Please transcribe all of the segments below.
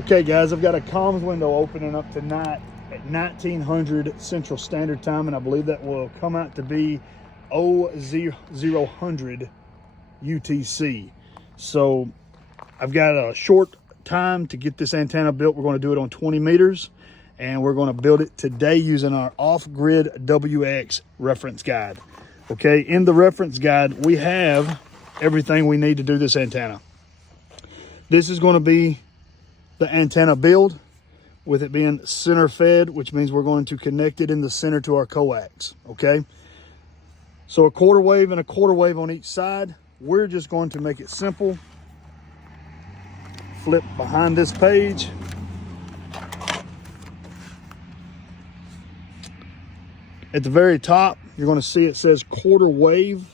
Okay, guys, I've got a comms window opening up tonight at 1900 Central Standard Time, and I believe that will come out to be 0000 UTC. So I've got a short time to get this antenna built. We're going to do it on 20 meters, and we're going to build it today using our off-grid WX reference guide. Okay, in the reference guide, we have everything we need to do this antenna. This is going to be the antenna build, with it being center fed, which means we're going to connect it in the center to our coax. Okay, so a quarter wave and a quarter wave on each side. We're just going to make it simple. Flip behind this page. At the very top, you're going to see it says quarter wave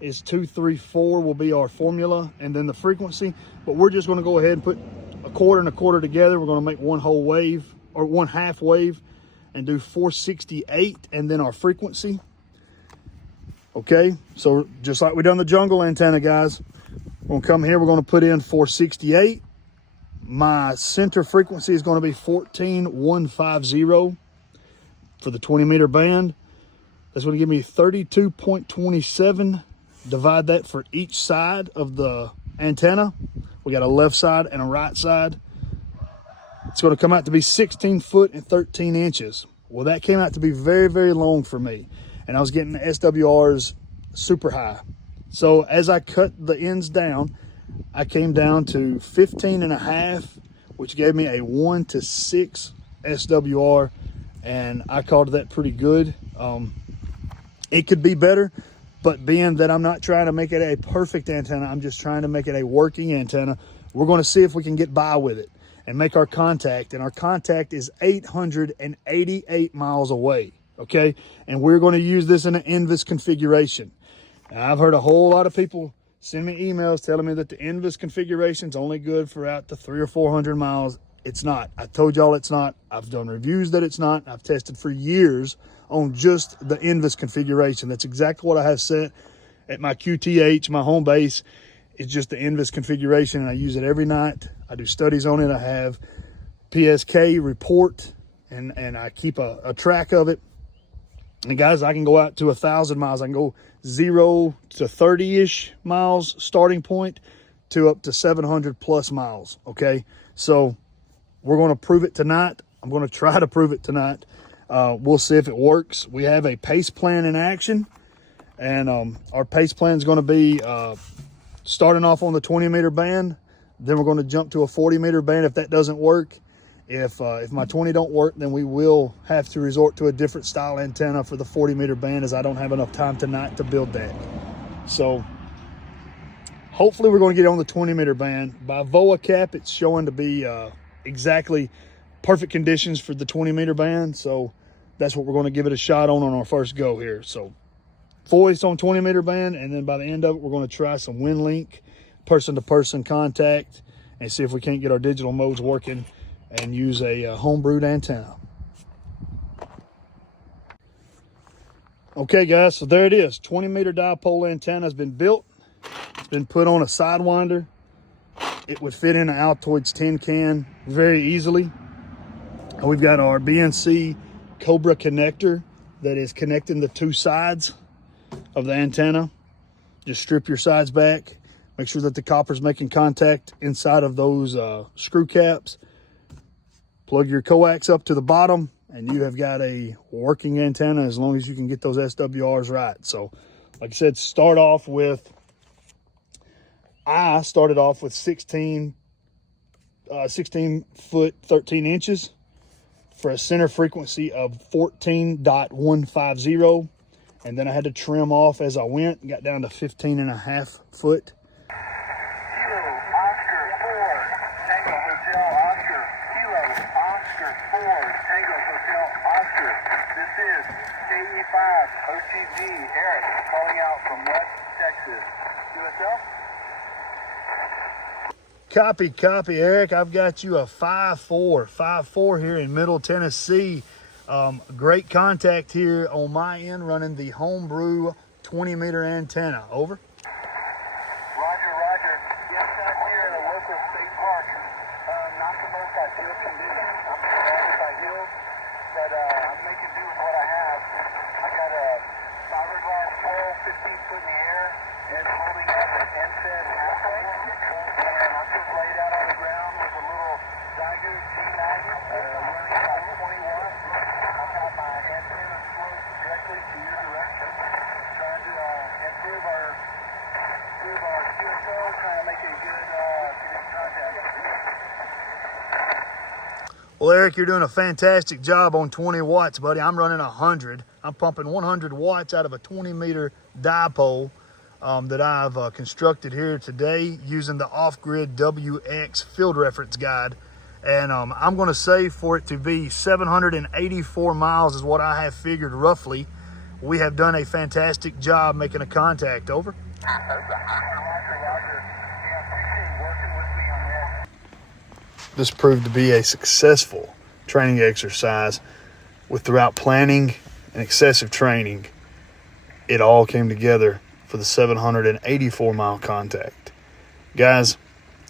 is 234 will be our formula, and then the frequency. But we're just going to go ahead and put a quarter and a quarter together. We're going to make one whole wave, or one half wave, and do 468 and then our frequency. Okay, so just like we done the jungle antenna, guys, we're going to come here, we're going to put in 468. My center frequency is going to be 14150 for the 20 meter band. That's going to give me 32.27. Divide that for each side of the antenna. We got a left side and a right side. It's going to come out to be 16 foot and 13 inches. Well, that came out to be very, very long for me. And I was getting the SWRs super high. So as I cut the ends down, I came down to 15 and a half, which gave me a 1:6 SWR. And I called that pretty good. It could be better. But being that I'm not trying to make it a perfect antenna, I'm just trying to make it a working antenna, we're going to see if we can get by with it and make our contact. And our contact is 888 miles away, okay? And we're going to use this in an NVIS configuration. Now, I've heard a whole lot of people send me emails telling me that the NVIS configuration is only good for out to 300 or 400 miles. It's not. I told y'all it's not. I've done reviews that it's not. I've tested for years on just the NVIS configuration. That's exactly what I have set at my QTH, my home base. It's just the NVIS configuration, and I use it every night. I do studies on it. I have PSK report, and I keep a track of it. And guys, I can go out to 1,000 miles. I can go 0 to 30-ish miles starting point to up to 700 plus miles, okay? So we're going to prove it tonight. I'm going to try to prove it tonight. We'll see if it works. We have a pace plan in action, and our pace plan is going to be starting off on the 20 meter band. Then we're going to jump to a 40 meter band if that doesn't work. If my 20 don't work, then we will have to resort to a different style antenna for the 40 meter band, as I don't have enough time tonight to build that. So hopefully we're going to get on the 20 meter band. By VOACAP, it's showing to be exactly perfect conditions for the 20 meter band. So that's what we're going to give it a shot on our first go here. So voice on 20 meter band, and then by the end of it, we're going to try some WinLink person-to-person contact and see if we can't get our digital modes working and use a homebrewed antenna. Okay, guys, so there it is. 20 meter dipole antenna has been built. It's been put on a sidewinder. It would fit in an Altoids tin can very easily. We've got our BNC Cobra connector that is connecting the two sides of the antenna. Just strip your sides back. Make sure that the copper's making contact inside of those screw caps. Plug your coax up to the bottom, and you have got a working antenna as long as you can get those SWRs right. So, like I said, I started off with 16 foot 13 inches for a center frequency of 14.150, and then I had to trim off as I went and got down to 15 and a half foot. OTG, Eric, calling out from West Texas. QSL? Copy, Eric. I've got you a 5.4 here in Middle Tennessee. Great contact here on my end, running the homebrew 20 meter antenna. Over. Roger. Yes, here at a local state park. Not the most ideal conditions. I'm surrounded by hills, but I'm making do with what I have. I got a fiberglass pole 15 foot in the air and holding up an end-fed halfway. And I'm just laid out on the ground with a little Zyger G90 running about 20 watts. I've got my antenna sloped directly to your direction, trying to improve our QSO, trying to make a good contact. Well, Eric, you're doing a fantastic job on 20 watts, buddy. I'm running 100. I'm pumping 100 watts out of a 20-meter dipole that I've constructed here today using the Off-Grid WX field reference guide. And I'm going to say for it to be 784 miles is what I have figured roughly. We have done a fantastic job making a contact. Over. This proved to be a successful training exercise with, throughout planning and excessive training, it all came together for the 784 mile contact. Guys,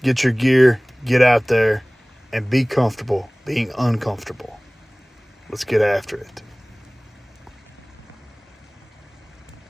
get your gear, get out there, and be comfortable being uncomfortable. Let's get after it.